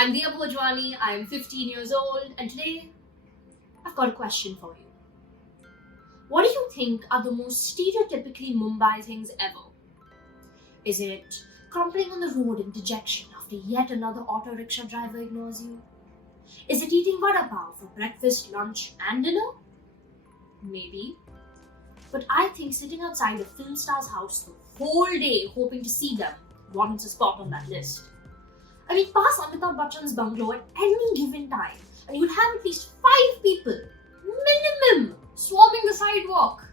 I'm Bhojwani, I'm 15 years old, and today I've got a question for you. What do you think are the most stereotypically Mumbai things ever? Is it crumpling on the road in dejection after yet another auto rickshaw driver ignores you? Is it eating vada pav for breakfast, lunch, and dinner? Maybe. But I think sitting outside a film star's house the whole day hoping to see them warrants a spot on that list. I mean, pass Amitabh Bachchan's bungalow at any given time, and you would have at least 5 people, minimum, swarming the sidewalk.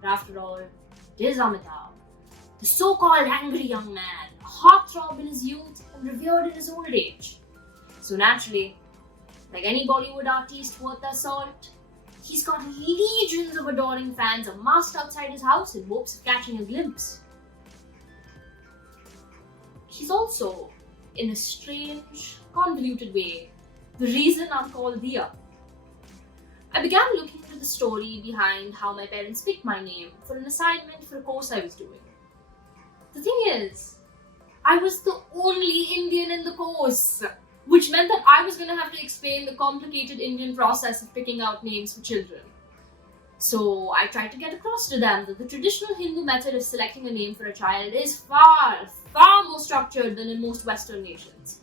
But after all, it is Amitabh, the so-called angry young man, a heartthrob in his youth and revered in his old age. So naturally, like any Bollywood artist worth their salt, he's got legions of adoring fans amassed outside his house in hopes of catching a glimpse. He's also, in a strange, convoluted way, the reason I'm called Dia. I began looking into the story behind how my parents picked my name for an assignment for a course I was doing. The thing is, I was the only Indian in the course, which meant that I was going to have to explain the complicated Indian process of picking out names for children. So I tried to get across to them that the traditional Hindu method of selecting a name for a child is far more structured than in most Western nations.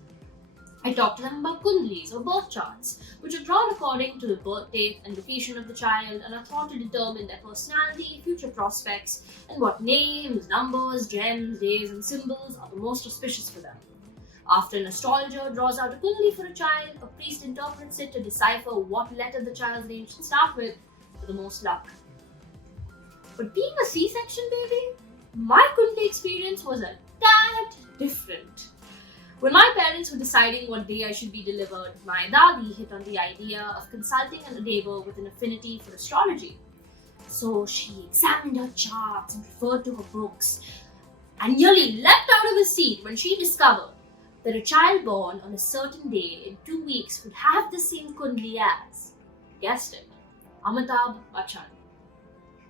I talked to them about kundlis or birth charts, which are drawn according to the birth date and location of the child and are thought to determine their personality, future prospects, and what names, numbers, gems, days, and symbols are the most auspicious for them. After an astrologer draws out a kundli for a child, a priest interprets it to decipher what letter the child's name should start with for the most luck. But being a C-section baby, my kundli experience was a tad different. When my parents were deciding what day I should be delivered, my dadi hit on the idea of consulting a neighbor with an affinity for astrology. So she examined her charts and referred to her books and nearly leapt out of her seat when she discovered that a child born on a certain day in 2 weeks would have the same kundli as, guessed it, Amitabh Bachchan.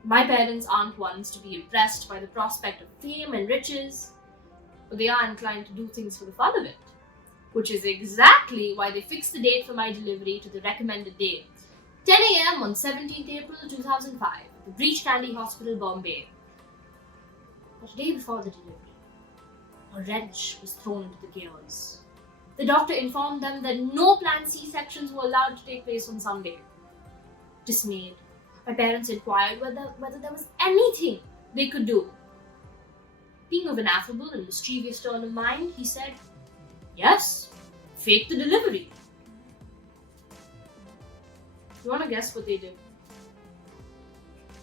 My parents aren't ones to be impressed by the prospect of fame and riches, but they are inclined to do things for the fun of it, which is exactly why they fixed the date for my delivery to the recommended date, 10 a.m. on 17th April 2005 at the Breach Candy Hospital, Bombay. But a day before the delivery, a wrench was thrown into the gears. The doctor informed them that no planned C-sections were allowed to take place on Sunday. Dismayed, my parents inquired whether there was anything they could do. Being of an affable and mischievous turn of mind, he said, "Yes, fake the delivery." You want to guess what they did?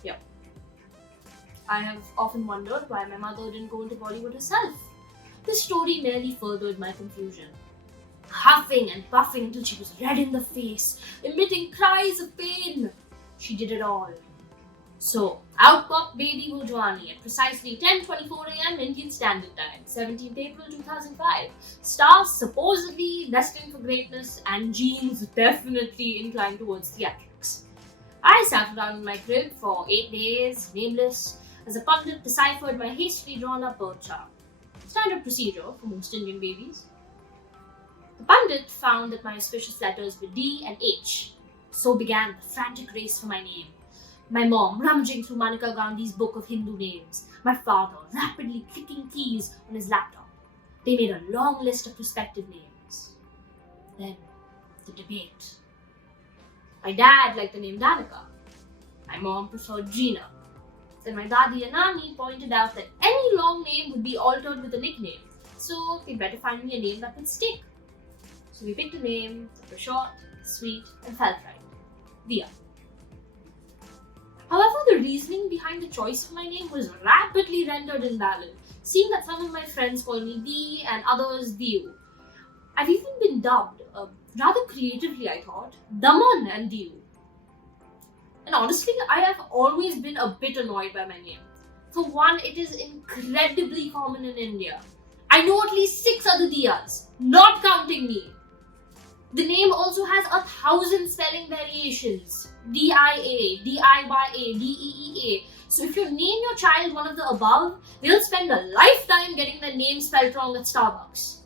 Yep. I have often wondered why my mother didn't go into Bollywood herself. This story merely furthered my confusion. Huffing and puffing until she was red in the face, emitting cries of pain, she did it all. So, out popped baby Bhojwani at precisely 10:24 a.m. Indian Standard Time, 17th April 2005. Stars supposedly destined for greatness and genes definitely inclined towards theatrics. I sat around in my crib for 8 days, nameless, as a pundit deciphered my hastily drawn-up birth chart. Standard procedure for most Indian babies. The pundit found that my auspicious letters were D and H. So began the frantic race for my name. My mom rummaging through Manika Gandhi's book of Hindu names. My father rapidly clicking keys on his laptop. They made a long list of prospective names. Then, the debate. My dad liked the name Danica. My mom preferred Gina. Then my dadi and nani pointed out that any long name would be altered with a nickname, so they'd better find me a name that would stick. So we picked a name that was short, sweet, and felt right. Dia. However, the reasoning behind the choice of my name was rapidly rendered invalid, seeing that some of my friends call me Dee and others Diu. I've even been dubbed, rather creatively I thought, Daman and Diu. And honestly, I have always been a bit annoyed by my name. For one, it is incredibly common in India. I know at least 6 other Diyas, not counting me. The name also has 1,000 spelling variations. D-I-A, D-I-Y-A, D-E-E-A. So if you name your child one of the above, they'll spend a lifetime getting their name spelled wrong at Starbucks.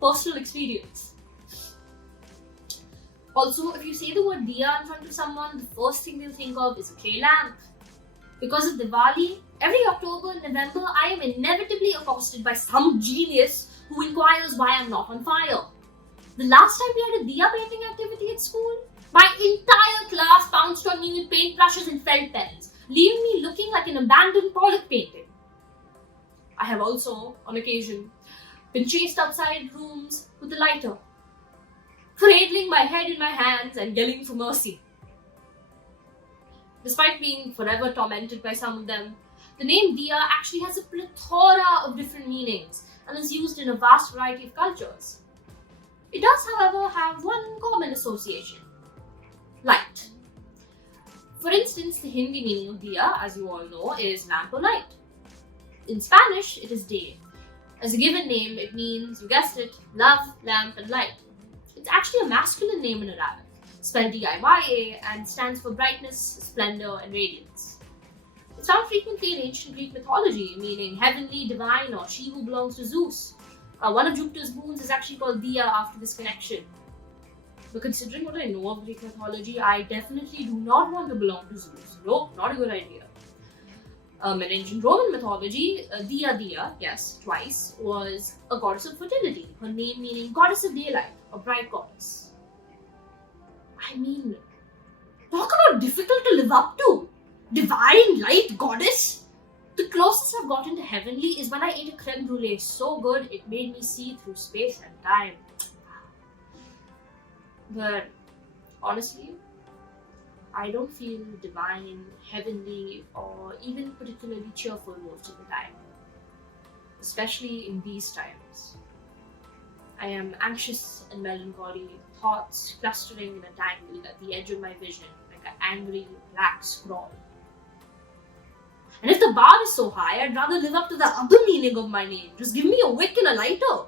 personal experience. Also, if you say the word diya in front of someone, the first thing they'll think of is a clay lamp. Because of Diwali, every October and November, I am inevitably accosted by some genius who inquires why I'm not on fire. The last time we had a diya painting activity at school, my entire class pounced on me with paintbrushes and felt pens, leaving me looking like an abandoned Pollock painting. I have also, on occasion, been chased outside rooms with a lighter, cradling my head in my hands and yelling for mercy. Despite being forever tormented by some of them, the name Diya actually has a plethora of different meanings and is used in a vast variety of cultures. It does, however, have one common association: light. For instance, the Hindi meaning of Diya, as you all know, is lamp or light. In Spanish, it is day. As a given name, it means, you guessed it, love, lamp, and light. It's actually a masculine name in Arabic, spelled D-I-Y-A, and stands for brightness, splendor, and radiance. It's found frequently in ancient Greek mythology, meaning heavenly, divine, or she who belongs to Zeus. One of Jupiter's moons is actually called Dia after this connection. But considering what I know of Greek mythology, I definitely do not want to belong to Zeus. No, not a good idea. In ancient Roman mythology, Dia, yes, twice, was a goddess of fertility, her name meaning goddess of daylight, or bright goddess. I mean, talk about difficult to live up to. Divine light goddess? The closest I've gotten to heavenly is when I ate a creme brulee so good it made me see through space and time. But honestly, I don't feel divine, heavenly, or even particularly cheerful most of the time. Especially in these times. I am anxious and melancholy, thoughts clustering in a tangle at the edge of my vision like an angry black scroll. And if the bar is so high, I'd rather live up to the other meaning of my name. Just give me a wick and a lighter.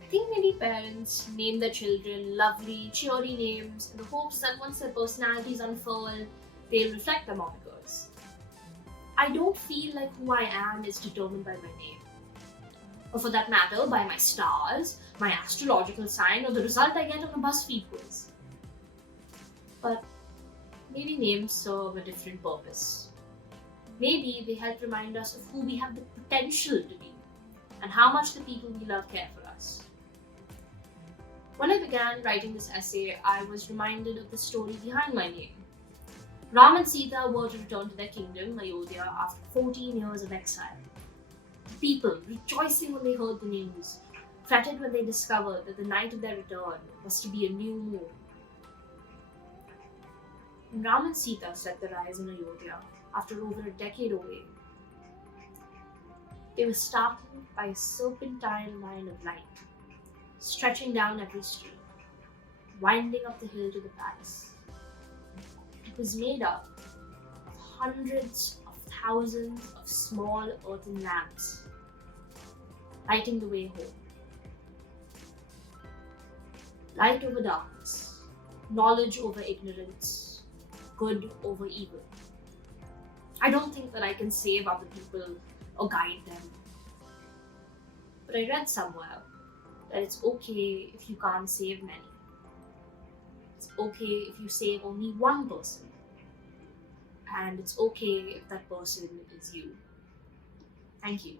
I think maybe parents name their children lovely, cheery names in the hopes that once their personalities unfurl, they'll reflect their monikers. I don't feel like who I am is determined by my name. Or for that matter, by my stars, my astrological sign, or the result I get on a BuzzFeed quiz. But maybe names serve a different purpose. Maybe they help remind us of who we have the potential to be and how much the people we love care for us. When I began writing this essay, I was reminded of the story behind my name. Ram and Sita were to return to their kingdom, Ayodhya, after 14 years of exile. The people, rejoicing when they heard the news, fretted when they discovered that the night of their return was to be a new moon. When Ram and Sita set their eyes on Ayodhya after over a decade away, they were startled by a serpentine line of light, stretching down every street, winding up the hill to the palace. It was made up of hundreds of thousands of small earthen lamps, lighting the way home. Light over darkness, knowledge over ignorance, good over evil. I don't think that I can save other people or guide them. But I read somewhere that it's okay if you can't save many. It's okay if you save only one person. And it's okay if that person is you. Thank you.